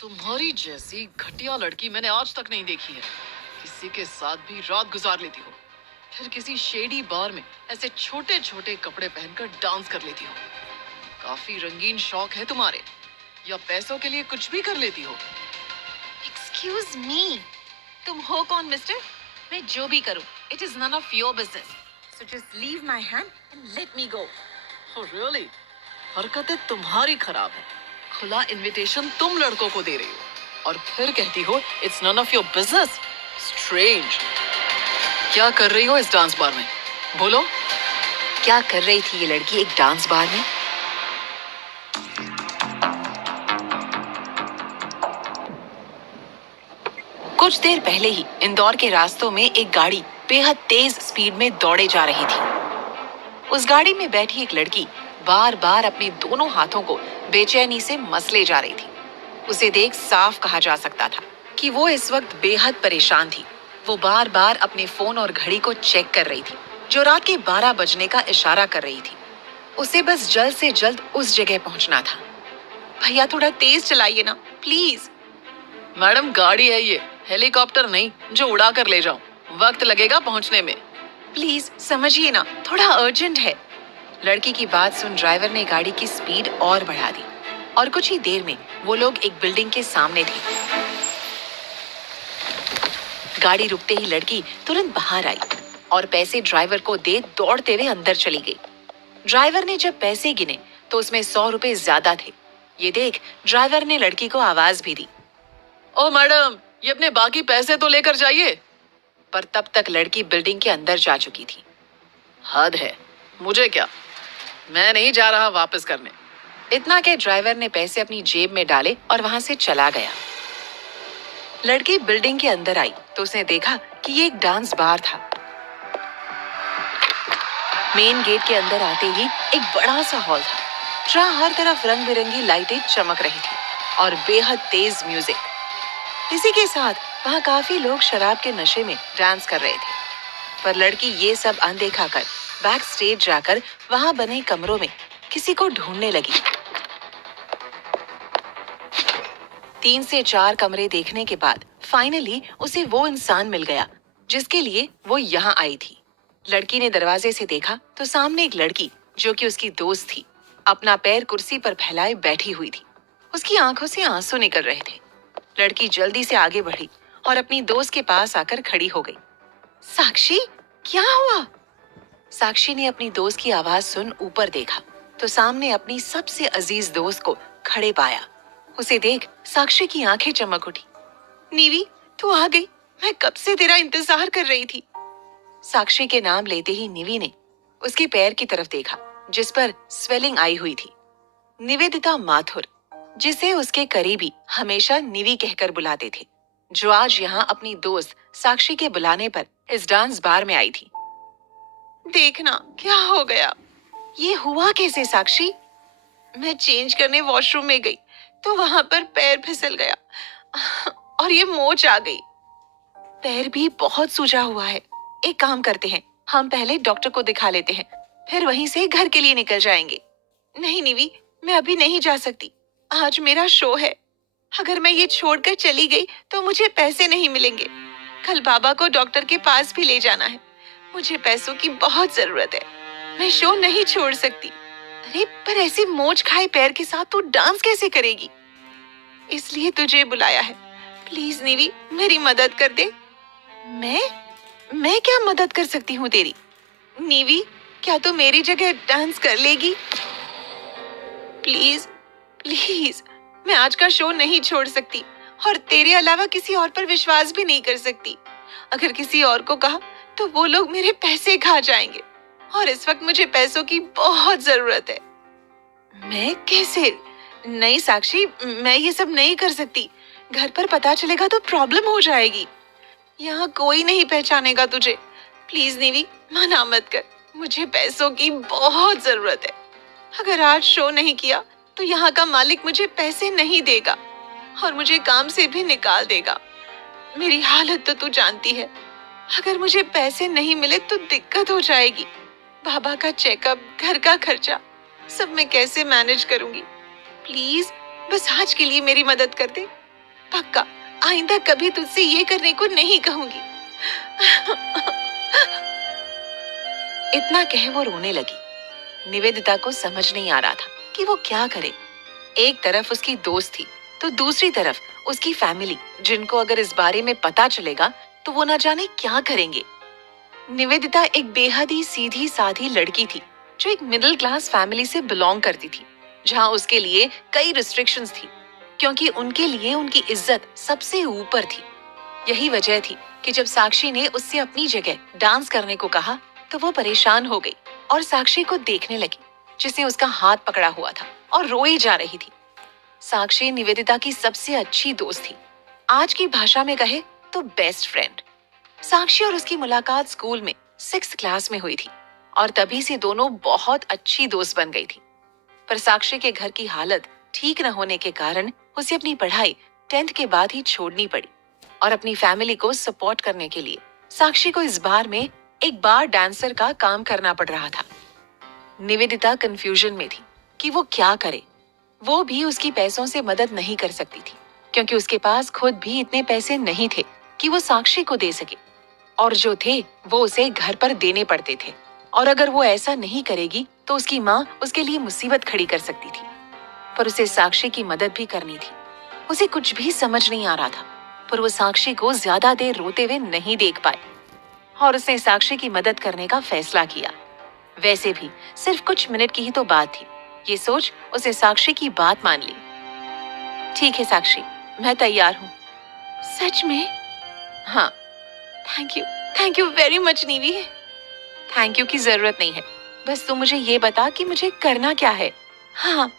तुम्हारी जैसी घटिया लड़की मैंने आज तक नहीं देखी है। किसी के साथ भी रात गुजार लेती हो, फिर किसी शेडी बार में ऐसे छोटे छोटे कपड़े पहनकर डांस कर लेती हो। काफी रंगीन शौक है तुम्हारे, या पैसों के लिए कुछ भी कर लेती हो। एक्सक्यूज मी, तुम हो कौन मिस्टर? मैं जो भी करूं, it is none of your business, so just leave my hand and let me go. Oh, really? हरकतें तुम्हारी खराब है। खुला इनविटेशन तुम लड़कों को दे रही हो और फिर कहती हो it's none of your business. Strange. क्या कर रही हो इस डांस बार में? बोलो। क्या कर रही थी ये लड़की एक डांस बार में? कुछ देर पहले ही इंदौर के रास्तों में एक गाड़ी बेहद तेज स्पीड में दौड़े जा रही थी। उस गाड़ी में बैठी एक लड़की बार बार अपने दोनों हाथों को बेचैनी से मसले जा रही थी। उसे देख साफ कहा जा सकता था कि वो इस वक्त बेहद परेशान थी। वो बार बार अपने फोन और घड़ी को चेक कर रही थी जो रात के 12 बजने का इशारा कर रही थी। उसे बस जल्द से जल्द उस जगह पहुंचना था। भैया थोड़ा तेज चलाइए ना प्लीज। मैडम गाड़ी है ये, हेलीकॉप्टर नहीं जो उड़ा कर ले जाऊं। वक्त लगेगा पहुंचने में। प्लीज समझिए ना, थोड़ा अर्जेंट है। लड़की की बात सुन ड्राइवर ने गाड़ी की स्पीड और बढ़ा दी और कुछ ही देर में वो लोग एक बिल्डिंग के सामने थे। गाड़ी रुकते ही लड़की तुरंत बाहर आई और पैसे ड्राइवर को दे दौड़ते हुए अंदर चली गई। ड्राइवर ने जब पैसे गिने तो उसमें 100 रुपए ज्यादा थे। ये देख ड्राइवर ने लड़की को आवाज भी दी, ओ मैडम, ये अपने बाकी पैसे तो लेकर जाइए। पर तब तक लड़की बिल्डिंग के अंदर जा चुकी थी। हद है, मुझे क्या, मैं नहीं जा रहा वापस करने। इतना के ड्राइवर ने पैसे अपनी जेब में डाले और वहां से चला गया। लड़की बिल्डिंग के अंदर आई तो उसने देखा कि ये एक डांस बार था। मेन गेट के अंदर आते ही एक बड़ा सा हॉल था जहाँ हर तरफ रंग बिरंगी लाइटें चमक रही थी और बेहद तेज म्यूजिक। इसी के साथ वहाँ काफी लोग शराब के नशे में डांस कर रहे थे। पर लड़की ये सब अनदेखा कर बैक स्टेज जाकर वहाँ बने कमरों में किसी को ढूंढने लगी। 3 से 4 कमरे देखने के बाद फाइनली उसे वो इंसान मिल गया जिसके लिए वो यहाँ आई थी। लड़की ने दरवाजे से देखा तो सामने एक लड़की जो कि उसकी दोस्त थी अपना पैर कुर्सी पर फैलाए बैठी हुई थी। उसकी आंखों से आंसू निकल रहे थे। लड़की जल्दी से आगे बढ़ी और अपनी दोस्त के पास आकर खड़ी हो गई। साक्षी, क्या हुआ? साक्षी ने अपनी दोस्त की आवाज सुन ऊपर देखा तो सामने अपनी सबसे अजीज दोस्त को खड़े पाया। उसे देख साक्षी की आंखें चमक उठी। नीवी, तू आ गई, मैं कब से तेरा इंतजार कर रही थी। साक्षी के नाम लेते ही निवी ने उसके पैर की तरफ देखा जिस पर स्वेलिंग आई हुई थी। निवेदिता माथुर, जिसे उसके करीबी हमेशा निवी कहकर बुलाते थे, जो आज यहाँ अपनी दोस्त साक्षी के बुलाने पर इस डांस बार में आई थी। देखना क्या हो गया। ये हुआ कैसे साक्षी? मैं चेंज करने वॉशरूम में गई तो वहां पर पैर फिसल गया और ये मोच आ गई। पैर भी बहुत सूजा हुआ है। एक काम करते हैं, हम पहले डॉक्टर को दिखा लेते हैं, फिर वहीं से घर के लिए निकल जाएंगे। नहीं निवी, मैं अभी नहीं जा सकती। आज मेरा शो है। अगर मैं ये छोड़कर चली गई तो मुझे पैसे नहीं मिलेंगे। कल बाबा को डॉक्टर के पास भी ले जाना है। मुझे पैसों की बहुत जरूरत है। मैं शो नहीं छोड़ सकती। अरे पर ऐसे मोच खाए पैर के साथ तू डांस कैसे करेगी? इसलिए तुझे बुलाया है। प्लीज निवी, मेरी मदद कर दे। मैं क्या मदद कर सकती हूँ तेरी? निवी, क्या तू मेरी जगह डांस कर लेगी? प्लीज प्लीज, मैं आज का शो नहीं छोड़ सकती और तेरे अलावा किसी और पर विश्वास भी नहीं कर सकती। अगर किसी और को कहा तो वो लोग मेरे पैसे खा जाएंगे और इस वक्त मुझे पैसों की बहुत जरूरत है। मैं कैसे? नहीं साक्षी, मैं ये सब नहीं कर सकती। घर पर पता चलेगा तो प्रॉब्लम हो जाएगी। यहाँ कोई नहीं पहचानेगा तुझे। प्लीज निवी, मना मत कर। मुझे पैसों की बहुत जरूरत है। अगर आज शो नहीं किया तो यहाँ का मालिक मुझे पैसे नहीं देगा और मुझे काम से भी निकाल देगा। मेरी हालत तो तू जानती है। अगर मुझे पैसे नहीं मिले तो दिक्कत हो जाएगी। बाबा का चेकअप, घर का खर्चा, सब मैं कैसे मैनेज करूंगी? प्लीज बस आज के लिए मेरी मदद कर दे। पक्का आइंदा कभी तुझसे ये करने को नहीं कहूंगी। इतना कह वो रोने लगी। निवेदिता को समझ नहीं आ रहा था कि वो क्या करे। एक तरफ उसकी दोस्त थी तो दूसरी तरफ उसकी फैमिली, जिनको अगर इस बारे में पता चलेगा तो वो ना जाने क्या करेंगे। निवेदिता एक बेहद ही सीधी साधी लड़की थी जो एक मिडिल क्लास फैमिली से बिलोंग करती थी, जहां उसके लिए कई रिस्ट्रिक्शंस थी, क्योंकि उनके लिए उनकी इज्जत सबसे ऊपर थी। यही वजह थी कि जब साक्षी ने उससे अपनी जगह डांस करने को कहा तो वो परेशान हो गई और साक्षी को देखने लगी, जिसने उसका हाथ पकड़ा हुआ था और रोई जा रही थी। साक्षी निवेदिता की सबसे अच्छी दोस्त थी, आज की भाषा में कहे तो बेस्ट फ्रेंड। साक्षी और उसकी मुलाकात स्कूल में 6th क्लास में हुई थी और तभी से दोनों बहुत अच्छी दोस्त बन गई थी। पर साक्षी के घर की हालत ठीक न होने के कारण उसे अपनी पढ़ाई 10th के बाद ही छोड़नी पड़ी और अपनी फैमिली को सपोर्ट करने के लिए साक्षी को इस बार में एक बार डांसर का काम करना पड़ रहा था। निवेदिता कंफ्यूजन में थी कि वो क्या करे। वो भी उसकी पैसों से मदद नहीं कर सकती थी, क्योंकि उसके पास खुद भी इतने पैसे नहीं थे कि वो साक्षी को दे सके, और जो थे वो उसे घर पर देने पड़ते थे। और अगर वो ऐसा नहीं करेगी तो उसकी माँ उसके लिए मुसीबत खड़ी कर सकती थी। पर उसे साक्षी की मदद भी करनी थी। उसे कुछ भी समझ नहीं आ रहा था, पर वो साक्षी को ज्यादा देर रोते हुए नहीं देख पाए और उसने साक्षी की मदद करने का फैसला किया। वैसे भी सिर्फ कुछ मिनट की ही तो बात थी। ये सोच उसे साक्षी की बात मान ली। ठीक है साक्षी, मैं तैयार हूँ। सच में? हाँ। Thank you very much Neevi. Thank you की जरूरत नहीं है, बस तू मुझे ये बता कि मुझे करना क्या है। हाँ,